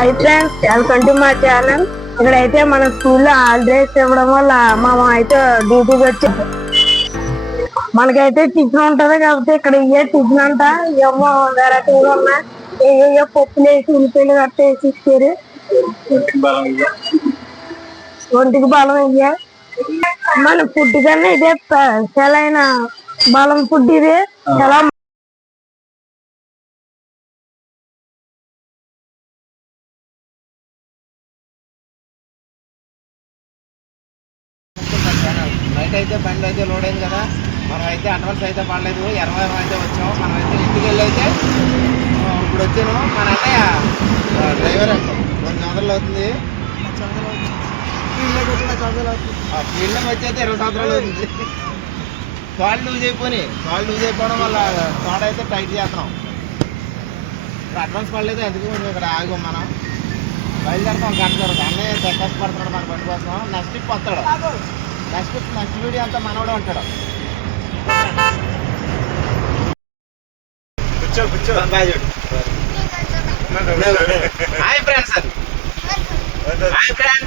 Hi friends welcome to మా channel ఇక్కడైతే మన స్కూల్లో హాలిడేస్ ఇవ్వడం వల్ల మా మామ అయితే డ్యూటీకి వచ్చాడు మనకైతే టిఫిన్ ఉంటది కాబట్టి ఇక్కడ ఇయ్యే టిఫిన్ అంట. ఏమో వెరైటీగా ఉన్నా ఏ పప్పులు వేసి ఉల్లిపాయలు కట్ట వేసి ఇచ్చారు. ఒంటికి బలం ఇయ్యే. మన ఫుడ్ కన్నా ఇదే అయిన బలం ఫుడ్ ఇది. చాలా నైట్ అయితే బండి అయితే లోడ్ అయింది కదా. మనం అయితే అడ్వాన్స్ అయితే పడలేదు. ఇరవై ఇరవై అయితే వచ్చాము మనం అయితే ఇంటికి వెళ్ళి అయితే ఇప్పుడు వచ్చాను. మన అన్నయ్య డ్రైవర్ అంటాం. రెండు వందలు అవుతుంది. ఆ, ఫీల్డ్ వచ్చి అయితే ఇరవై సంవత్సరాలు అవుతుంది. కాళ్ళు లూజ్ అయిపోయి కాళ్ళు లూజ్ అయిపోవడం వల్ల తోడ అయితే టైట్ చేస్తున్నాం. ఇప్పుడు అడ్వాన్స్ పడలేదు. ఎందుకు కొంచెం ఇక్కడ ఆగాం మనం బయలుదేరుతాం గంట అన్నయ్య చెక్కస్ పడుతున్నాడు మన బండి కోసం. నెక్స్ట్ ట్రిప్ వస్తాడు. నెక్స్ట్ నెక్స్ట్ వీడియో అంతా మనోడే ఉంటాడు. Hi friends. Hi friend.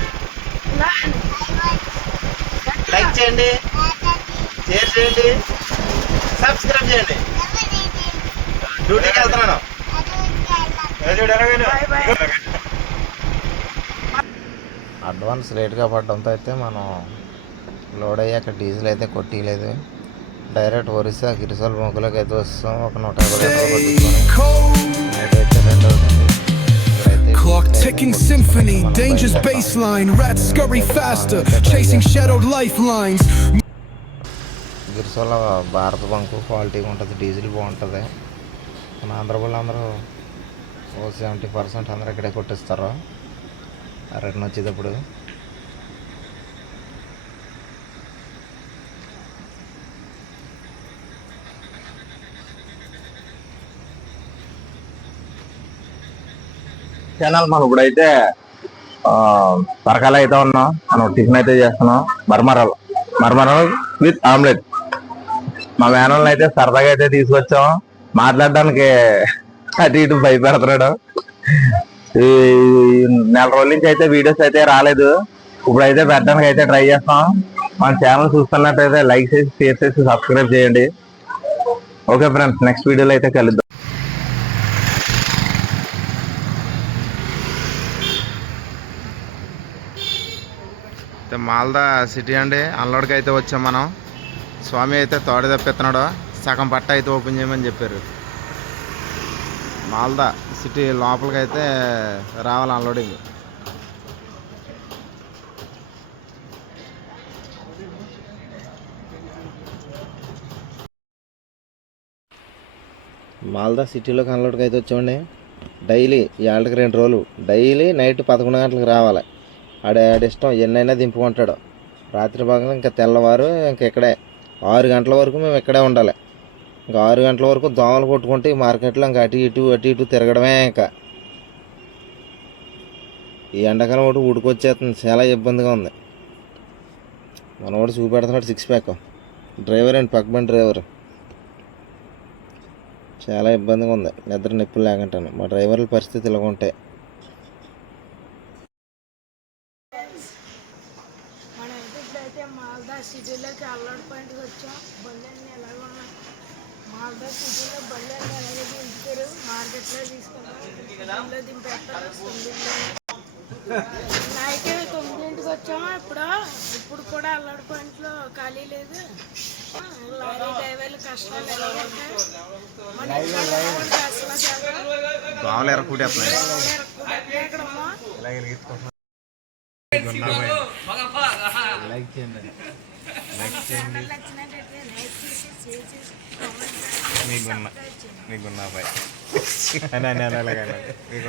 Like చేయండి. షేర్ చేయండి. సబ్స్క్రైబ్ చేయండి. డ్యూటీకి వెళ్తున్నాను. అడ్వాన్స్ లేట్గా పడడంతో అయితే మనం లోడ్ అయ్యాక డీజిల్ అయితే కొట్టిలేదు డైరెక్ట్ ఒరిస్సా గిరిసల్ బొంకులోకి అయితే వస్తాం. ఒక నూట యాభై Clock ticking symphony, dangerous baseline, rats scurry faster, chasing shadowed lifelines. గిరిసోల భారత బంకు క్వాలిటీగా ఉంటుంది డీజిల్ బాగుంటుంది. మన ఆంధ్ర వాళ్ళు అందరూ ఓ సెవెంటీ పర్సెంట్ అందరూ ఇక్కడే కొట్టిస్తారు? రిటర్న్ వచ్చేటప్పుడు ఛానల్ మనం ఇప్పుడైతే ఆ, తరకాలు అయితే ఉన్నాం. మనం టిఫిన్ అయితే చేస్తున్నాం. మరమరాలు. మరమరాలు విత్ ఆమ్లెట్. మా వేనల్ని అయితే సరదాగా అయితే తీసుకొచ్చాం. మాట్లాడడానికి అటు ఇటు భయపెడుతున్నాడు. ఈ నెల రోజుల నుంచి అయితే వీడియోస్ అయితే రాలేదు. ఇప్పుడైతే పెట్టడానికి అయితే ట్రై చేస్తాం. మన ఛానల్ చూస్తున్నట్టయితే లైక్ చేసి షేర్ చేసి సబ్స్క్రైబ్ చేయండి. ఓకే ఫ్రెండ్స్ నెక్స్ట్ వీడియోలో అయితే కలుద్దాం. అయితే మాల్దా సిటీ అండి. అన్లోడ్కి అయితే వచ్చాం మనం. స్వామి అయితే తోడ తప్పిస్తున్నాడు. సగం పట్ట అయితే ఓపెన్ చేయమని చెప్పారు. మాల్దా సిటీ లోపలికి అయితే రావాలి అన్లోడింగ్. మాల్దా సిటీలోకి అన్లోడ్కి అయితే వచ్చామండి. డైలీ ఏళ్ళకి రెండు రోజులు. డైలీ నైట్ పదకొండు గంటలకు రావాలి. ఆడ ఆడిష్టం ఎన్నైనా దింపుకుంటాడు. రాత్రి భాగంలో ఇంకా తెల్లవారు ఇంకా ఇక్కడే. ఆరు గంటల వరకు మేము ఇక్కడే ఉండాలి. ఇంకా ఆరు గంటల వరకు దోమలు కొట్టుకుంటే ఈ మార్కెట్లో ఇంకా అటు ఇటు అటు ఇటు తిరగడమే ఇంకా. ఈ ఎండాకాలం ఒకటి ఉడికొచ్చేస్తుంది. చాలా ఇబ్బందిగా ఉంది. మనవాడు చూపెడుతున్నాడు సిక్స్ ప్యాక్ డ్రైవర్ అండి పక్కబండి డ్రైవర్. చాలా ఇబ్బందిగా ఉంది. నిద్ర నొప్పులు లేకుంటాను మా డ్రైవర్ల పరిస్థితి ఇలా ఉంటాయి మనం అయితే ఇప్పుడైతే మాల్దా సిటీలోకి అల్లడి పాయింట్కి వచ్చాం. బండి అన్ని ఎలాగ ఉన్నాయి? మాల్దా సిటీలో బండి అన్ని ఎలాగే దింపారు మార్కెట్లో తీసుకుంటాం. దింపేస్తారు నైట్ తొమ్మిదింటికి వచ్చాము ఇప్పుడు? ఇప్పుడు కూడా అల్లడి పాయింట్లో ఖాళీ లేదు. లారీ డ్రైవర్లు కష్టాలు ఎలా ఉంటాయి మన అసలు లైక్ చేయండి. లైక్ చేసి మీకున్న మీకున్న పై అని అని అలాగే